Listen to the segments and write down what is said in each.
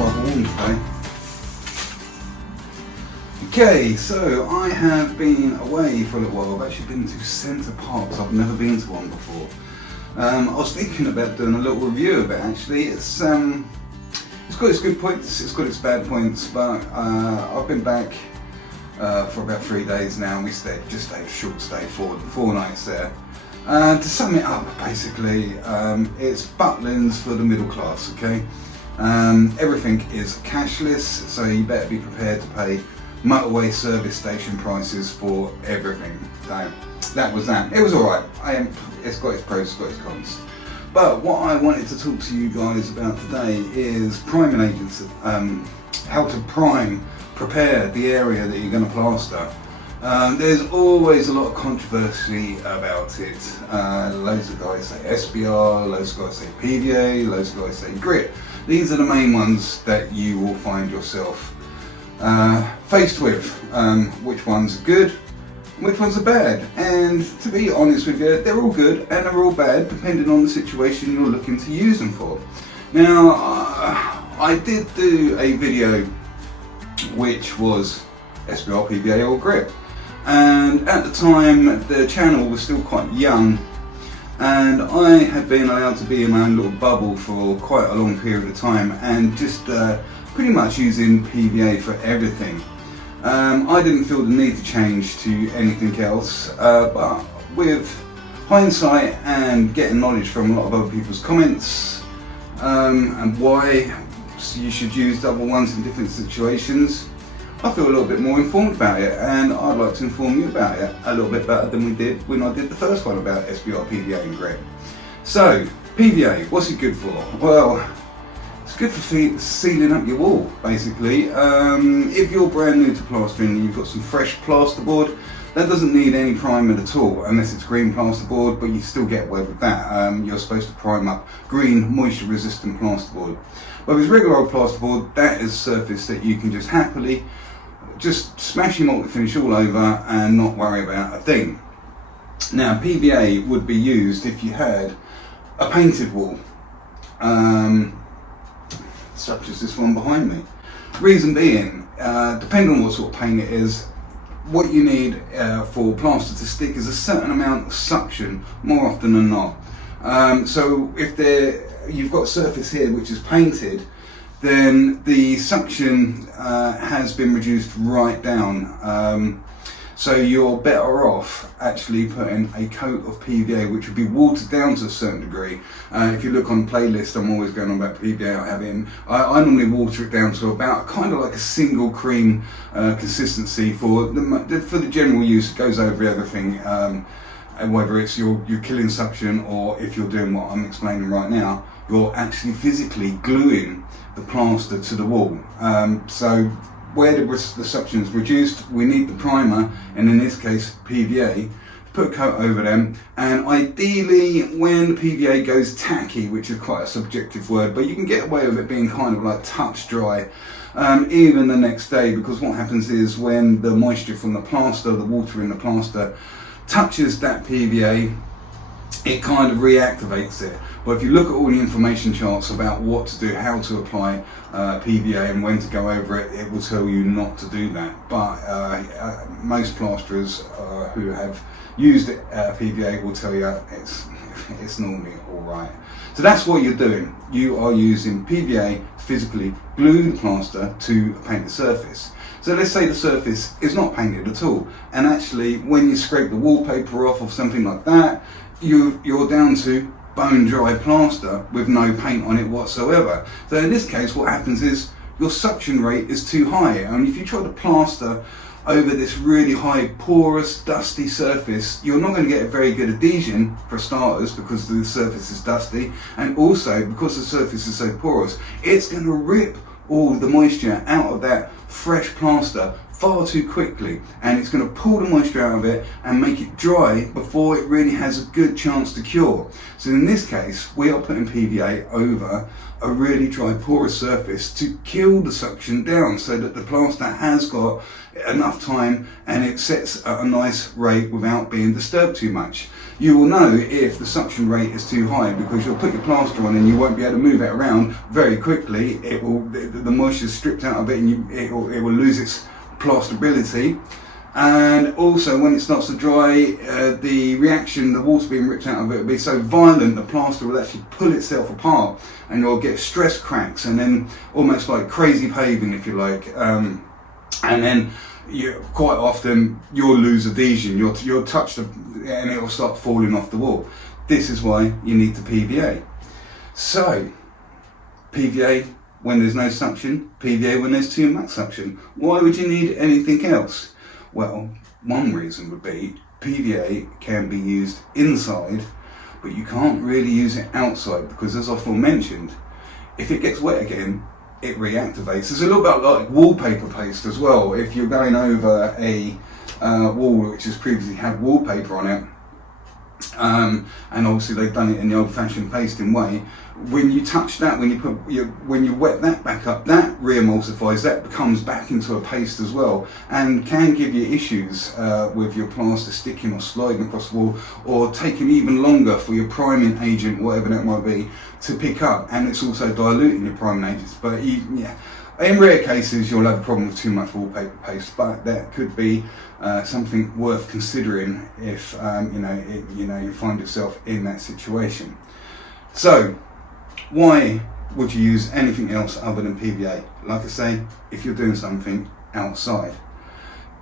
rather warm today. Okay, so I have been away for a little while. I've actually been to Centre Parks. I've never been to one before. I was thinking about doing a little review of it actually. It's got its good points, it's got its bad points, but I've been back for about 3 days now, and we just stayed a short stay, four nights there. To sum it up, basically, it's Butlins for the middle class, okay? Everything is cashless, so you better be prepared to pay motorway service station prices for everything. So that was that. It was alright. It's got its pros, it's got its cons. But what I wanted to talk to you guys about today is priming agents, how to prepare the area that you're going to plaster. There's always a lot of controversy about it. Loads of guys say SBR, loads of guys say PVA, loads of guys say grit. These are the main ones that you will find yourself faced with. Which ones are good, which ones are bad, and to be honest with you, they're all good and they're all bad depending on the situation you're looking to use them for. Now, I did do a video which was SBR, PVA or grit, and at the time the channel was still quite young and I had been allowed to be in my own little bubble for quite a long period of time and just pretty much using PVA for everything. I didn't feel the need to change to anything else, but with hindsight and getting knowledge from a lot of other people's comments and why you should use double ones in different situations, I feel a little bit more informed about it, and I'd like to inform you about it a little bit better than we did when I did the first one about SBR, PVA and grit. So, PVA, what's it good for? Well, it's good for sealing up your wall, basically. If you're brand new to plastering and you've got some fresh plasterboard, that doesn't need any priming at all, unless it's green plasterboard, but you still get away with that. You're supposed to prime up green, moisture-resistant plasterboard. But with regular old plasterboard, that is a surface that you can just happily just smash your multi-finish all over and not worry about a thing. Now, PVA would be used if you had a painted wall, such as this one behind me. Reason being, depending on what sort of paint it is, what you need for plaster to stick is a certain amount of suction, more often than not. So if you've got a surface here which is painted, then the suction has been reduced right down. So you're better off actually putting a coat of PVA which would be watered down to a certain degree. If you look on the playlist, I'm always going on about PVA. I normally water it down to about kind of like a single cream consistency for the general use. It goes over everything, and whether it's you're killing suction or if you're doing what I'm explaining right now, you're actually physically gluing the plaster to the wall. So where the suction is reduced, we need the primer, and in this case PVA, to put a coat over them. And ideally when the PVA goes tacky, which is quite a subjective word, but you can get away with it being kind of like touch dry, even the next day, because what happens is when the moisture from the plaster, the water in the plaster, touches that PVA, it kind of reactivates it. But if you look at all the information charts about what to do, how to apply PVA and when to go over it, it will tell you not to do that. But most plasterers who have used PVA will tell you it's normally alright. So that's what you're doing. You are using PVA to physically glue the plaster to a painted surface. So let's say the surface is not painted at all, and actually when you scrape the wallpaper off of something like that, you're down to bone dry plaster with no paint on it whatsoever. So in this case what happens is your suction rate is too high, and if you try to plaster over this really high porous dusty surface, you're not going to get a very good adhesion for starters, because the surface is dusty, and also because the surface is so porous, it's going to rip all the moisture out of that fresh plaster far too quickly, and it's going to pull the moisture out of it and make it dry before it really has a good chance to cure. So in this case we are putting PVA over a really dry porous surface to kill the suction down, so that the plaster has got enough time and it sets at a nice rate without being disturbed too much. you will know if the suction rate is too high, because you'll put your plaster on and you won't be able to move it around very quickly. It will, the moisture is stripped out of it, and it will lose its plasterability. And also when it starts to dry, the reaction, the water being ripped out of it will be so violent, the plaster will actually pull itself apart, and you'll get stress cracks, and then almost like crazy paving, if you like. And then quite often you'll lose adhesion, you'll touch and it will start falling off the wall. This is why you need the PVA. So PVA when there's no suction, PVA when there's too much suction. Why would you need anything else? Well, one reason would be PVA can be used inside, but you can't really use it outside, because as I aforementioned, if it gets wet again, it reactivates. It's a little bit like wallpaper paste as well. If you're going over a wall which has previously had wallpaper on it, and obviously they've done it in the old-fashioned pasting way, when you touch that, when you wet that back up, that re-emulsifies, that becomes back into a paste as well, and can give you issues with your plaster sticking or sliding across the wall, or taking even longer for your priming agent, whatever that might be, to pick up. And it's also diluting your priming agents. But in rare cases you'll have a problem with too much wallpaper paste, but that could be something worth considering if you find yourself in that situation. So why would you use anything else other than PVA? Like I say, if you're doing something outside,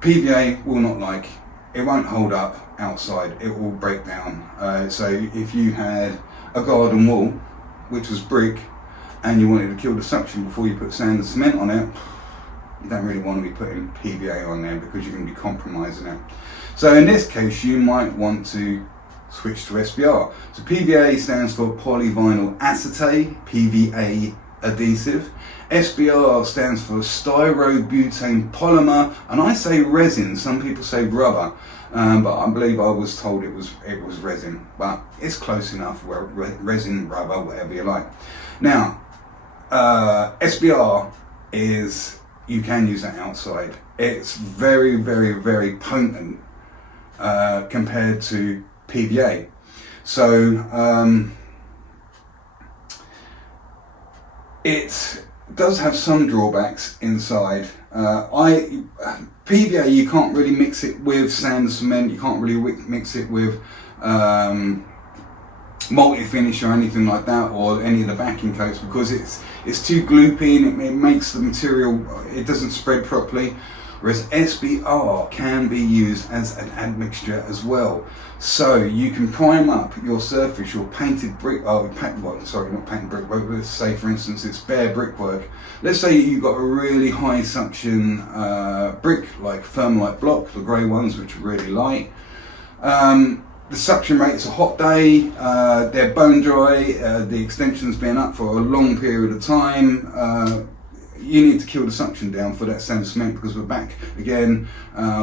PVA will not it won't hold up outside, it will break down. So if you had a garden wall which was brick, and you wanted to kill the suction before you put sand and cement on it, you don't really want to be putting PVA on there, because you're going to be compromising it. So in this case you might want to switch to SBR. So PVA stands for polyvinyl acetate, PVA adhesive. SBR stands for styrobutane polymer, and I say resin, some people say rubber, but I believe I was told it was resin, but it's close enough, resin, rubber, whatever you like. Now SBR you can use that outside. It's very, very, very potent compared to PVA. So it does have some drawbacks inside. PVA, you can't really mix it with sand and cement, you can't really mix it with multi-finish or anything like that, or any of the backing coats, because it's too gloopy, and it makes the material, it doesn't spread properly. Whereas SBR can be used as an admixture as well. So you can prime up your surface, your painted brick, not painted brick, but let's say for instance it's bare brickwork. Let's say you've got a really high suction brick, like thermalite block, the grey ones which are really light. The suction rate's a hot day, they're bone dry, the extension's been up for a long period of time. You need to kill the suction down for that sand and cement, because we're back again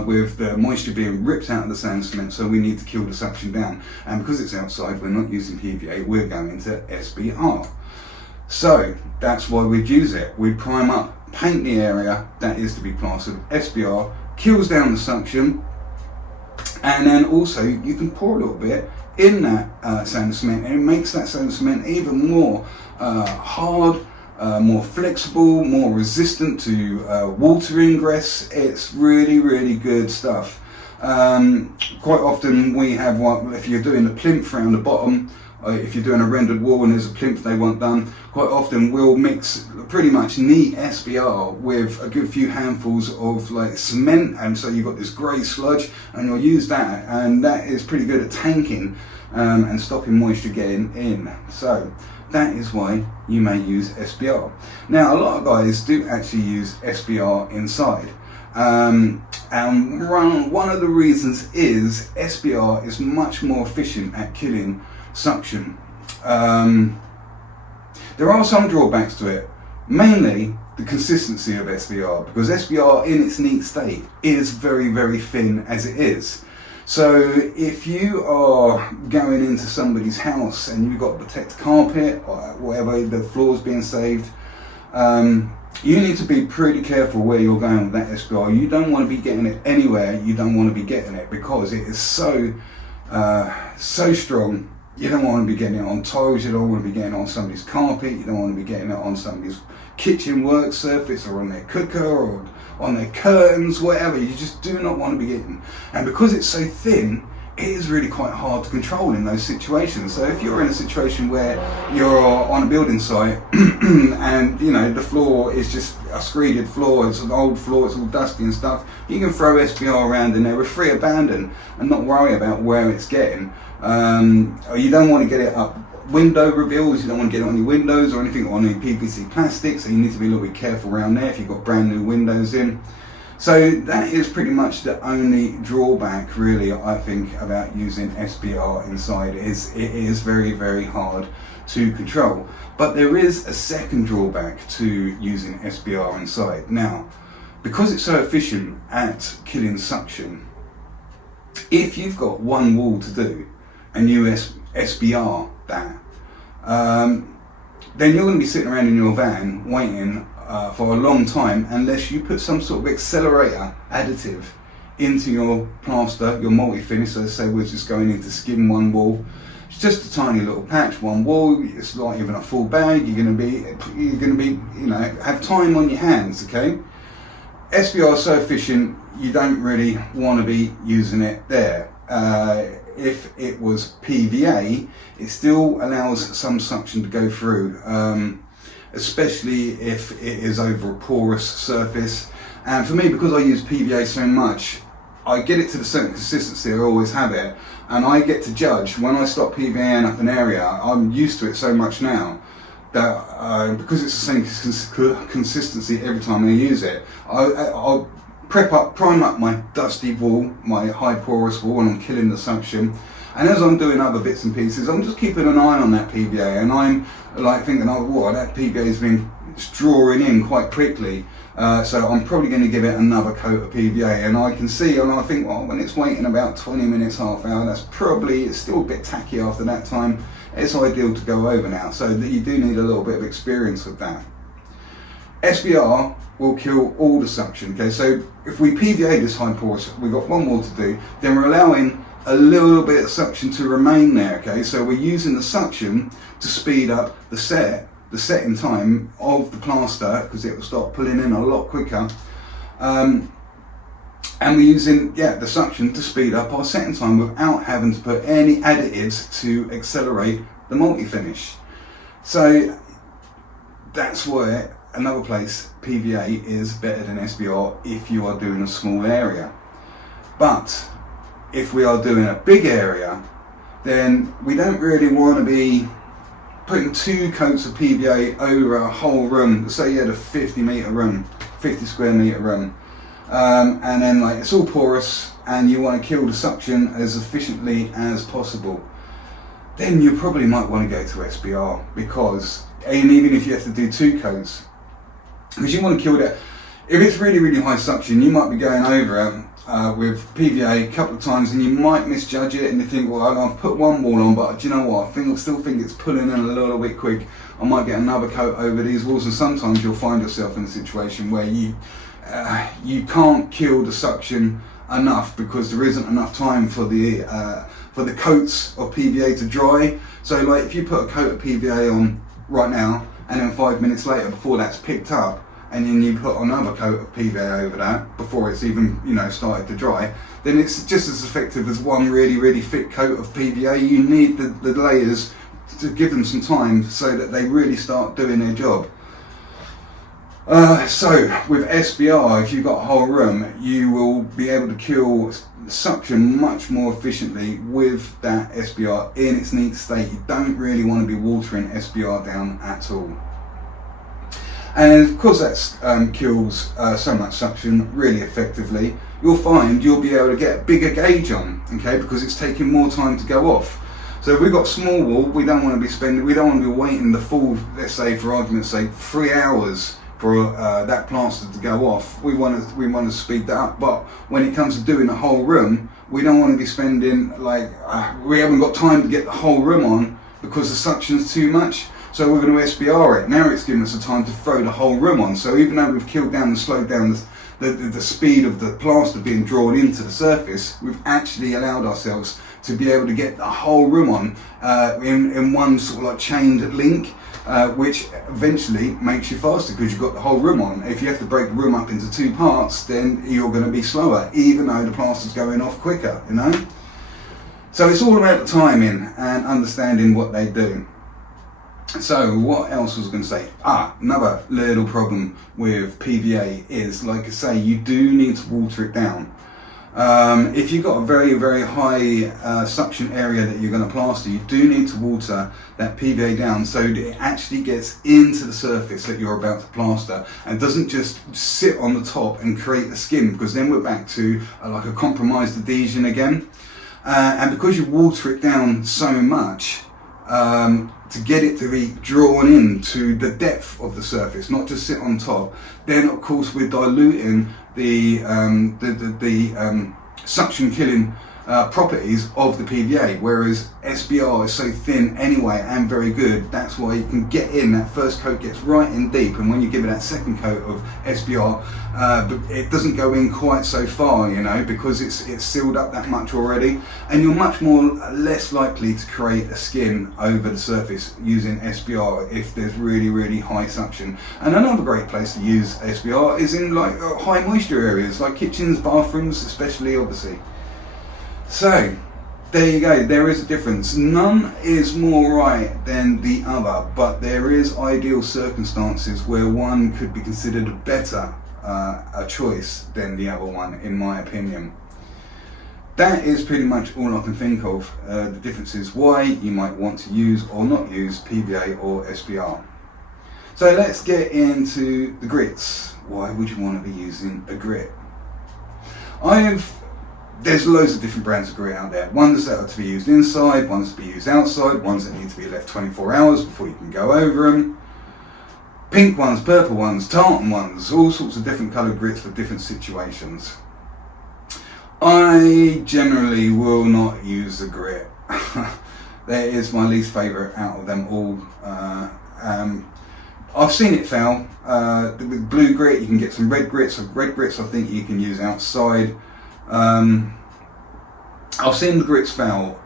with the moisture being ripped out of the sand and cement, so we need to kill the suction down. And because it's outside, we're not using PVA, we're going to SBR. So that's why we'd use it. We'd prime up, paint the area that is to be plastered. SBR kills down the suction, and then also you can pour a little bit in that sand and cement, and it makes that sand and cement even more hard, more flexible, more resistant to water ingress. It's really, really good stuff. Quite often we have one, if you're doing a plinth around the bottom, if you're doing a rendered wall and there's a plinth they want done, quite often we'll mix pretty much neat SBR with a good few handfuls of like cement, and so you've got this grey sludge, and you'll use that, and that is pretty good at tanking and stopping moisture getting in. So that is why you may use SBR. Now a lot of guys do actually use SBR inside, and one of the reasons is SBR is much more efficient at killing suction. There are some drawbacks to it, mainly the consistency of SBR, because SBR in its neat state is very, very thin as it is. So if you are going into somebody's house and you've got to protect carpet or whatever, the floor's being saved, you need to be pretty careful where you're going with that SBR. You don't want to be getting it anywhere you don't want to be getting it, because it is so so strong. You don't want to be getting it on tiles, you don't want to be getting it on somebody's carpet, you don't want to be getting it on somebody's kitchen work surface or on their cooker or on their curtains, whatever. You just do not want to be getting. And because it's so thin, it is really quite hard to control in those situations. So if you're in a situation where you're on a building site and you know the floor is just a screeded floor, it's an old floor, it's all dusty and stuff, you can throw SBR around in there with free abandon and not worry about where it's getting. You don't want to get it up window reveals, you don't want to get it on your windows or anything on any PVC plastic, so you need to be a little bit careful around there if you've got brand new windows in. So that is pretty much the only drawback really I think about using SBR inside. It is very, very hard to control. But there is a second drawback to using SBR inside. Now, because it's so efficient at killing suction, if you've got one wall to do and you SBR that, then you're going to be sitting around in your van waiting for a long time unless you put some sort of accelerator additive into your plaster, your multi-finish. So let's say we're just going in to skim one wall. It's just a tiny little patch, one wall. It's not even a full bag. You're going to be, you know, have time on your hands. Okay. SBR is so efficient, you don't really want to be using it there. If it was PVA, it still allows some suction to go through, especially if it is over a porous surface. And for me, because I use PVA so much, I get it to the certain consistency, I always have it, and I get to judge when I stop PVAing up an area. I'm used to it so much now that because it's the same consistency every time I use it, I'll prime up my dusty wall, my high porous wall, and I'm killing the suction. And as I'm doing other bits and pieces, I'm just keeping an eye on that PVA, and I'm like thinking, oh, wow, that PVA has been drawing in quite quickly. So I'm probably going to give it another coat of PVA, and I can see, and I think, well, when it's waiting about 20 minutes, half hour, it's still a bit tacky after that time. It's ideal to go over now, so that you do need a little bit of experience with that. SBR will kill all the suction. Okay, so if we PVA this high porous, we've got one more to do, then we're allowing a little bit of suction to remain there. Okay, so we're using the suction to speed up the setting time of the plaster, because it will start pulling in a lot quicker. And we're using the suction to speed up our setting time without having to put any additives to accelerate the multi-finish. So that's where another place PVA is better than SBR if you are doing a small area. But if we are doing a big area, then we don't really want to be putting 2 coats of PVA over a whole room. Say you had a 50 square meter room, and then like it's all porous and you want to kill the suction as efficiently as possible, then you probably might want to go to SBR, because, and even if you have to do 2 coats, because you want to kill that. If it's really, really high suction, you might be going over with PVA a couple of times, and you might misjudge it, and you think, well, I've put one wall on, but do you know what, I still think it's pulling in a little bit quick. I might get another coat over these walls, and sometimes you'll find yourself in a situation where you can't kill the suction enough because there isn't enough time for the coats of PVA to dry. So like if you put a coat of PVA on right now, and then 5 minutes later, before that's picked up, and then you put another coat of PVA over that before it's even, you know, started to dry, then it's just as effective as one really, really thick coat of PVA. You need the layers to give them some time so that they really start doing their job. So with SBR, if you've got a whole room, you will be able to kill suction much more efficiently with that SBR in its neat state. You don't really want to be watering SBR down at all. And of course that kills so much suction really effectively. You'll find you'll be able to get a bigger gauge on, okay, because it's taking more time to go off. So if we've got small wall, we don't want to be waiting the full, let's say for argument's sake, 3 hours for that plaster to go off. We want to speed that up. But when it comes to doing the whole room, we don't want to be spending we haven't got time to get the whole room on because the suction's too much. So we're going to SBR it. Now it's giving us the time to throw the whole room on. So even though we've killed down and slowed down the speed of the plaster being drawn into the surface, we've actually allowed ourselves to be able to get the whole room on in one sort of like chained link, which eventually makes you faster because you've got the whole room on. If you have to break the room up into 2 parts, then you're going to be slower, even though the plaster's going off quicker, you know. So it's all about the timing and understanding what they do. So what else was I going to say? Another little problem with PVA is, like I say, you do need to water it down. If you've got a very high suction area that you're going to plaster, you do need to water that PVA down so that it actually gets into the surface that you're about to plaster and doesn't just sit on the top and create a skin, because then we're back to like a compromised adhesion again. And because you water it down so much, to get it to be drawn into the depth of the surface, not just sit on top, then of course we're diluting the suction killing properties of the PVA, whereas SBR is so thin anyway and very good. That's why you can get in, that first coat gets right in deep, and when you give it that second coat of SBR, it doesn't go in quite so far, you know, because it's sealed up that much already, and you're much less likely to create a skin over the surface using SBR if there's really high suction. And another great place to use SBR is in like high moisture areas like kitchens, bathrooms especially, obviously. So there you go, there is a difference. None is more right than the other, but there is ideal circumstances where one could be considered a better a choice than the other one, in my opinion. That is pretty much all I can think of, the differences why you might want to use or not use PVA or SBR. So let's get into the grits. Why would you want to be using a grit? There's loads of different brands of grit out there. Ones that are to be used inside, ones to be used outside, ones that need to be left 24 hours before you can go over them. Pink ones, purple ones, tartan ones, all sorts of different coloured grits for different situations. I generally will not use the grit. That is my least favourite out of them all. I've seen it fail. With blue grit you can get some red grits. Red grits I think you can use outside. I've seen the grits fail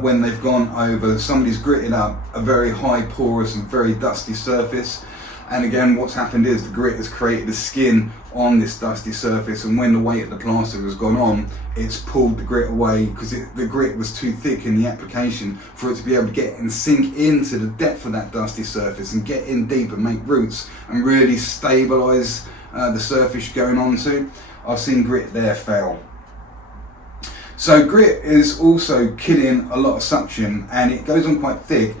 when they've gone over, somebody's gritted up a very high porous and very dusty surface, and again what's happened is the grit has created a skin on this dusty surface, and when the weight of the plaster has gone on, it's pulled the grit away because the grit was too thick in the application for it to be able to get and sink into the depth of that dusty surface and get in deep and make roots and really stabilise the surface you're going onto. I've seen grit there fail. So grit is also killing a lot of suction and it goes on quite thick.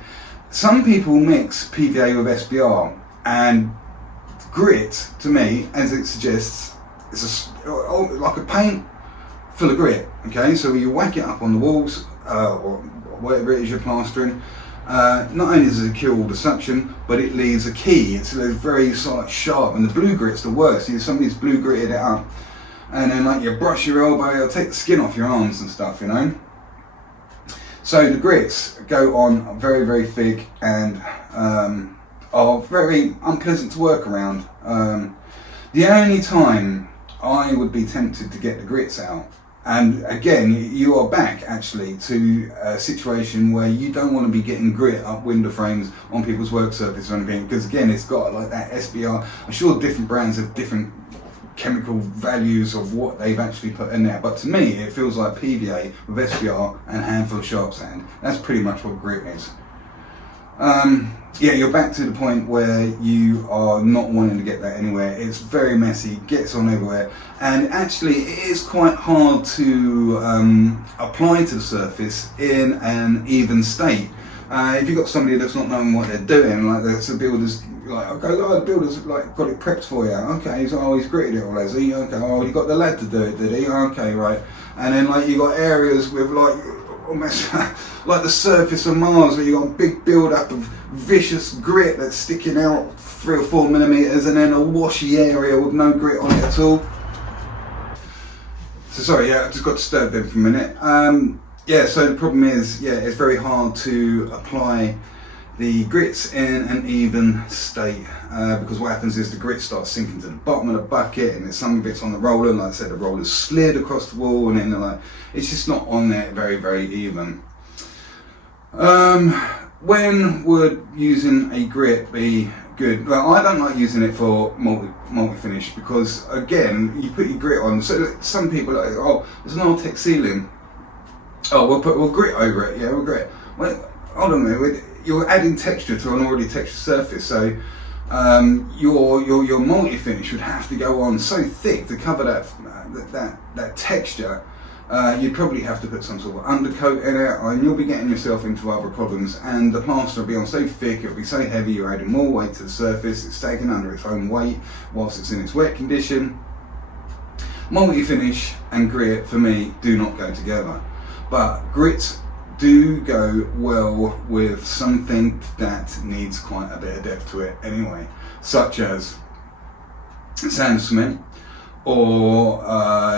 Some people mix PVA with SBR, and grit, to me, as it suggests, is like a paint full of grit. Okay, so you whack it up on the walls or whatever it is you're plastering. Not only does it kill all the suction, but it leaves a key. It's very sort of sharp, and the blue grit's the worst. Somebody's blue gritted it up, and then like you brush your elbow, it'll take the skin off your arms and stuff, you know. So the grits go on very thick and are very unpleasant to work around. The only time I would be tempted to get the grits out, and again you are back actually to a situation where you don't want to be getting grit up window frames on people's work surface or anything, because again it's got like that SBR. I'm sure different brands have different chemical values of what they've actually put in there, but to me it feels like PVA with SBR and a handful of sharp sand. That's pretty much what grit is. Yeah, you're back to the point where you are not wanting to get that anywhere. It's very messy, gets on everywhere, and actually it is quite hard to apply to the surface in an even state. If you've got somebody that's not knowing what they're doing, like there's a builder's like, okay, the builder's like got it prepped for you. Okay, so he's gritted it all, has he? Okay, oh, you got the lad to do it, did he? Okay, right. And then like you got areas with like almost like the surface of Mars where you got a big build up of vicious grit that's sticking out 3 or 4 millimeters, and then a washy area with no grit on it at all. So sorry, yeah, I just got disturbed there for a minute. Yeah, so the problem is, yeah, it's very hard to apply the grit's in an even state, because what happens is the grit starts sinking to the bottom of the bucket, and there's some bits on the roller, like I said, the roller's slid across the wall, and then like, it's just not on there very even. When would using a grit be good? Well, I don't like using it for multi-finish, because again, you put your grit on, so some people are like, oh, there's an Artex ceiling, oh, we'll grit over it, yeah, we'll grit. Well, hold on a minute, you're adding texture to an already textured surface, so your multi-finish would have to go on so thick to cover that texture. You'd probably have to put some sort of undercoat in it, and you'll be getting yourself into other problems, and the plaster will be on so thick, it'll be so heavy, you're adding more weight to the surface, it's taking under its own weight whilst it's in its wet condition. Multi-finish and grit for me do not go together, but grit do go well with something that needs quite a bit of depth to it anyway, such as sand cement, or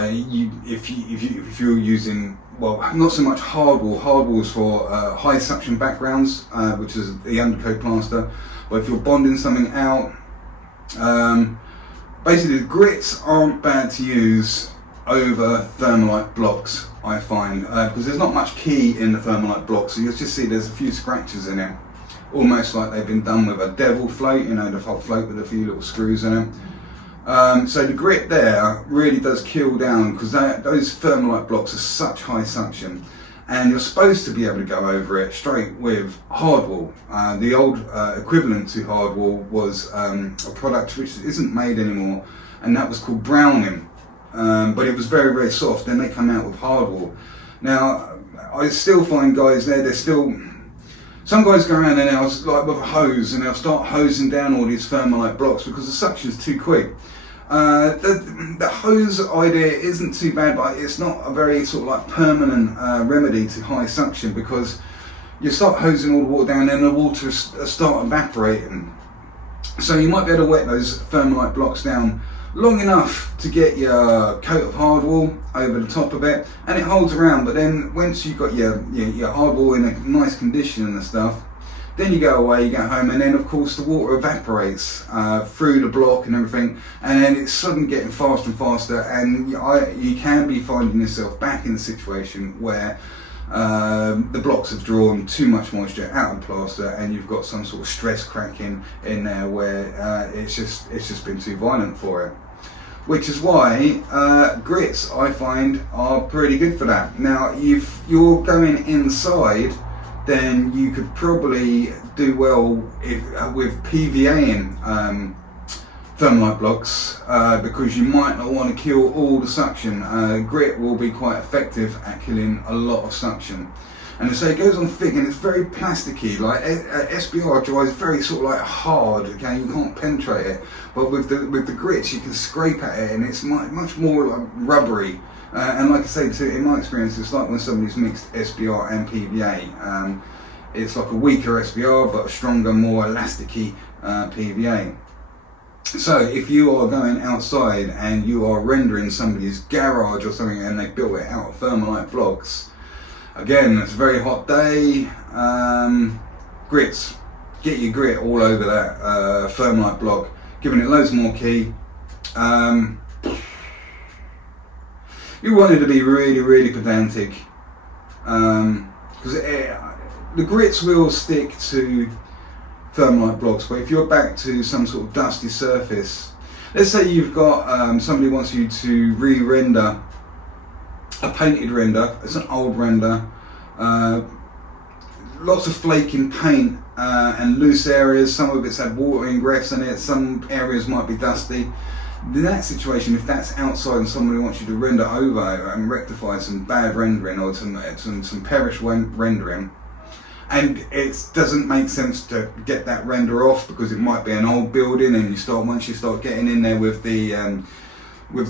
if you're using, well, not so much hardwalls for high suction backgrounds, which is the undercoat plaster, but if you're bonding something out, basically the grits aren't bad to use over thermalite blocks, I find, because there's not much key in the thermalite block, so you'll just see there's a few scratches in it, almost like they've been done with a devil float, you know, the hot float with a few little screws in it. So the grit there really does kill down, because those thermalite blocks are such high suction, and you're supposed to be able to go over it straight with hardwall. The old equivalent to hardwall was a product which isn't made anymore, and that was called browning. But it was very soft. Then they come out with hardwall. Now I still find guys some guys go around and they'll, like with a hose, and they'll start hosing down all these thermalite blocks because the suction's too quick. The hose idea isn't too bad, but it's not a very sort of like permanent remedy to high suction, because you start hosing all the water down and the water start evaporating. So you might be able to wet those thermalite blocks down long enough to get your coat of hardwall over the top of it, and it holds around. But then once you've got your hardwall in a nice condition and stuff, then you go away, you get home, and then of course the water evaporates through the block and everything, and then it's suddenly getting faster and faster, and you can be finding yourself back in a situation where the blocks have drawn too much moisture out of the plaster, and you've got some sort of stress cracking in there where it's just been too violent for it. Which is why grits, I find, are pretty good for that. Now, if you're going inside, then you could probably do well with PVA in thermalite blocks, because you might not want to kill all the suction. Grit will be quite effective at killing a lot of suction, and so it goes on thick and it's very plasticky. Like SBR dries very sort of like hard. Okay, you can't penetrate it, but with the grits you can scrape at it and it's much more like rubbery. And like I say, in my experience, it's like when somebody's mixed SBR and PVA. It's like a weaker SBR but a stronger, more elasticy PVA. So if you are going outside and you are rendering somebody's garage or something and they built it out of thermalite blocks, again, it's a very hot day, grits, get your grit all over that thermalite block, giving it loads more key. You want it to be really pedantic, because the grits will stick to thermalite blocks, but if you're back to some sort of dusty surface, let's say you've got somebody wants you to re-render a painted render, it's an old render, lots of flaking paint and loose areas, some of it's had water ingress in it, some areas might be dusty. In that situation, if that's outside and somebody wants you to render over and rectify some bad rendering or some perish rendering, and it doesn't make sense to get that render off because it might be an old building, and once you start getting in there with the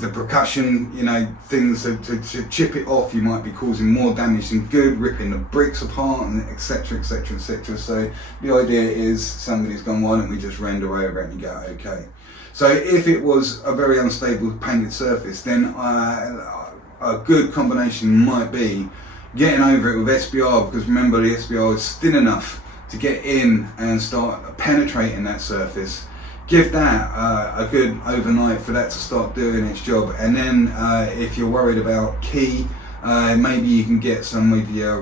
percussion, you know, things to chip it off, you might be causing more damage than good, ripping the bricks apart, and etc. So the idea is somebody's gone, why don't we just render over it, and you go, okay. So if it was a very unstable painted surface, then a good combination might be getting over it with SBR, because remember the SBR is thin enough to get in and start penetrating that surface. Give that a good overnight for that to start doing its job, and then if you're worried about key, maybe you can get some with your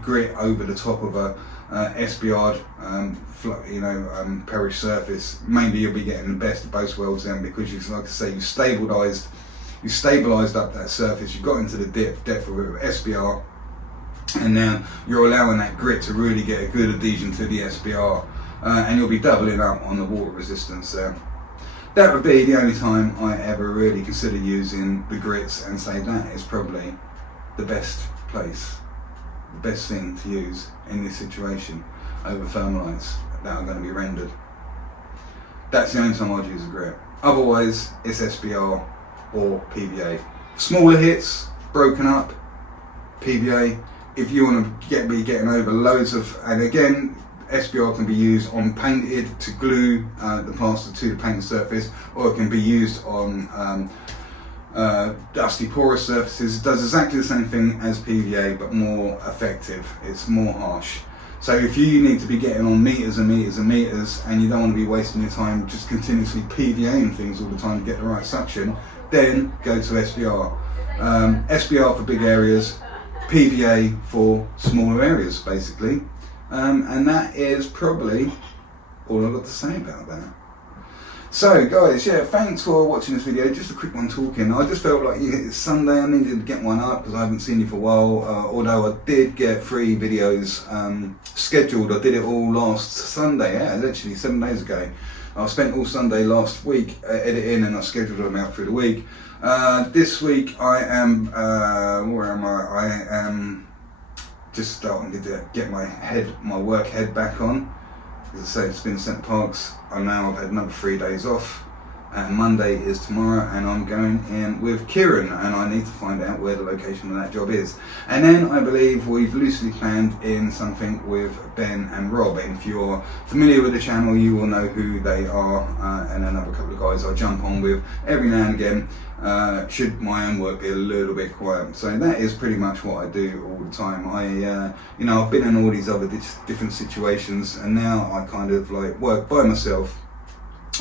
grit over the top of a SBR perish surface. Maybe you'll be getting the best of both worlds then, because you, like I say, you stabilised up that surface. You got into the depth of it with SBR, and now you're allowing that grit to really get a good adhesion to the SBR, and you'll be doubling up on the water resistance there. That would be the only time I ever really consider using the grits, and say that is probably the best place, the best thing to use in this situation over thermalites that are going to be rendered. That's the only time I'd use a grit. Otherwise, it's SBR or PVA. Smaller hits, broken up, PVA. If you want to be getting over loads of, and again, SBR can be used on painted to glue the plaster to the painted surface, or it can be used on dusty porous surfaces. It does exactly the same thing as PVA, but more effective. It's more harsh. So if you need to be getting on meters and meters and meters, and you don't want to be wasting your time just continuously PVAing things all the time to get the right suction, then go to SBR. SBR for big areas, PVA for smaller areas, basically. And that is probably all I've got to say about that. So guys, yeah, thanks for watching this video. Just a quick one talking. I just felt like it's Sunday, I needed to get one up because I haven't seen you for a while. Although I did get 3 videos scheduled. I did it all last Sunday, yeah, literally 7 days ago. I spent all Sunday last week editing, and I scheduled them out through the week. This week I am, where am I? I am just starting to get my work head back on. As I say, it's been St. Parks. I've had another 3 days off, and Monday is tomorrow, and I'm going in with Kieran, and I need to find out where the location of that job is. And then I believe we've loosely planned in something with Ben and Rob, and if you're familiar with the channel, you will know who they are, and another couple of guys I jump on with every now and again, should my own work be a little bit quiet. So that is pretty much what I do all the time. I've been in all these other different situations, and now I kind of like work by myself.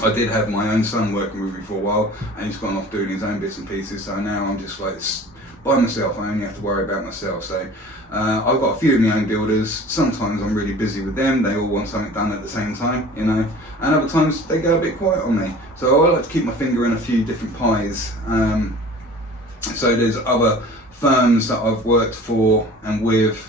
I did have my own son working with me for a while, and he's gone off doing his own bits and pieces, so now I'm just like by myself. I only have to worry about myself. So I've got a few of my own builders. Sometimes I'm really busy with them, they all want something done at the same time, and other times they go a bit quiet on me. So I like to keep my finger in a few different pies. So there's other firms that I've worked for and with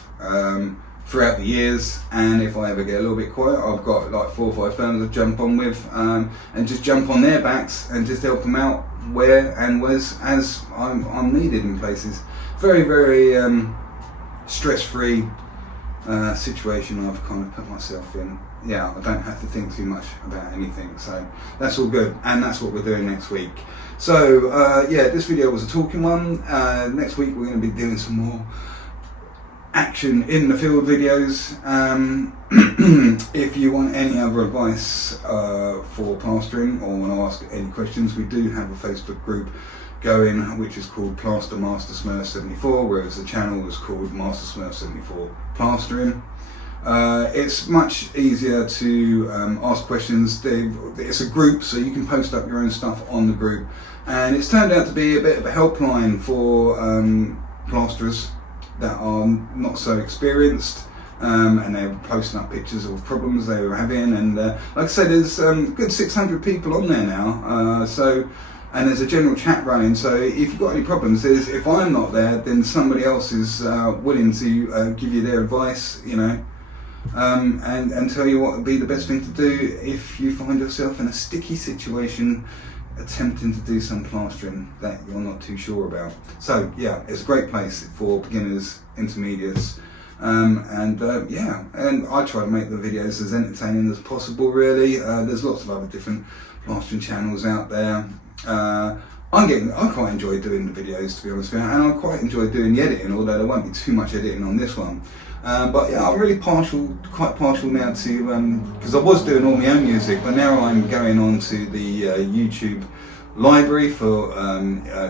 throughout the years, and if I ever get a little bit quiet, I've got like 4 or 5 firms I jump on with, and just jump on their backs and just help them out where and as I'm needed in places. Very, very stress-free situation I've kind of put myself in. Yeah, I don't have to think too much about anything, so that's all good, and that's what we're doing next week. So yeah, this video was a talking one. Next week we're going to be doing some more action in the field videos. If you want any other advice for plastering, or want to ask any questions, we do have a Facebook group going which is called Plaster Master Smurf 74, whereas the channel is called Master Smurf 74 Plastering. It's much easier to ask questions. It's a group, so you can post up your own stuff on the group, and it's turned out to be a bit of a helpline for plasterers that are not so experienced, and they're posting up pictures of problems they were having, and like I said, there's good 600 people on there now, and there's a general chat running, so if you've got any problems, if I'm not there, then somebody else is willing to give you their advice, and tell you what would be the best thing to do if you find yourself in a sticky situation attempting to do some plastering that you're not too sure about. So yeah, it's a great place for beginners, intermediates, yeah, and I try to make the videos as entertaining as possible, really. There's lots of other different plastering channels out there. I quite enjoy doing the videos, to be honest with you, and I quite enjoy doing the editing, although there won't be too much editing on this one. But yeah, I'm really quite partial now to, because I was doing all my own music, but now I'm going on to the YouTube library for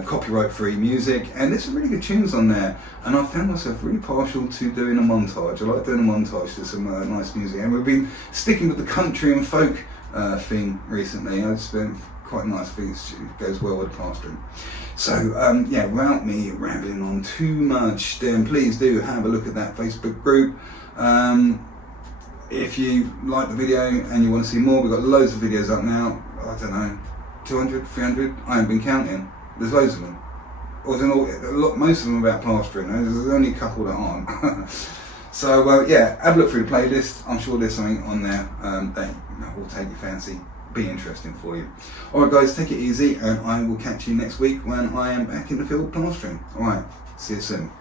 copyright-free music, and there's some really good tunes on there. And I found myself really partial to doing a montage. I like doing a montage to some nice music, and we've been sticking with the country and folk thing recently. It's been quite nice. I think it goes well with plastering. So yeah, without me rambling on too much, then please do have a look at that Facebook group. If you like the video and you want to see more, we've got loads of videos up now. I don't know, 200, 300, I haven't been counting. There's loads of them. Most of them are about plastering. There's only a couple that aren't. So yeah, have a look through the playlist. I'm sure there's something on there that will take your fancy, be interesting for you. Alright guys, take it easy, and I will catch you next week when I am back in the field plastering. Alright, see you soon.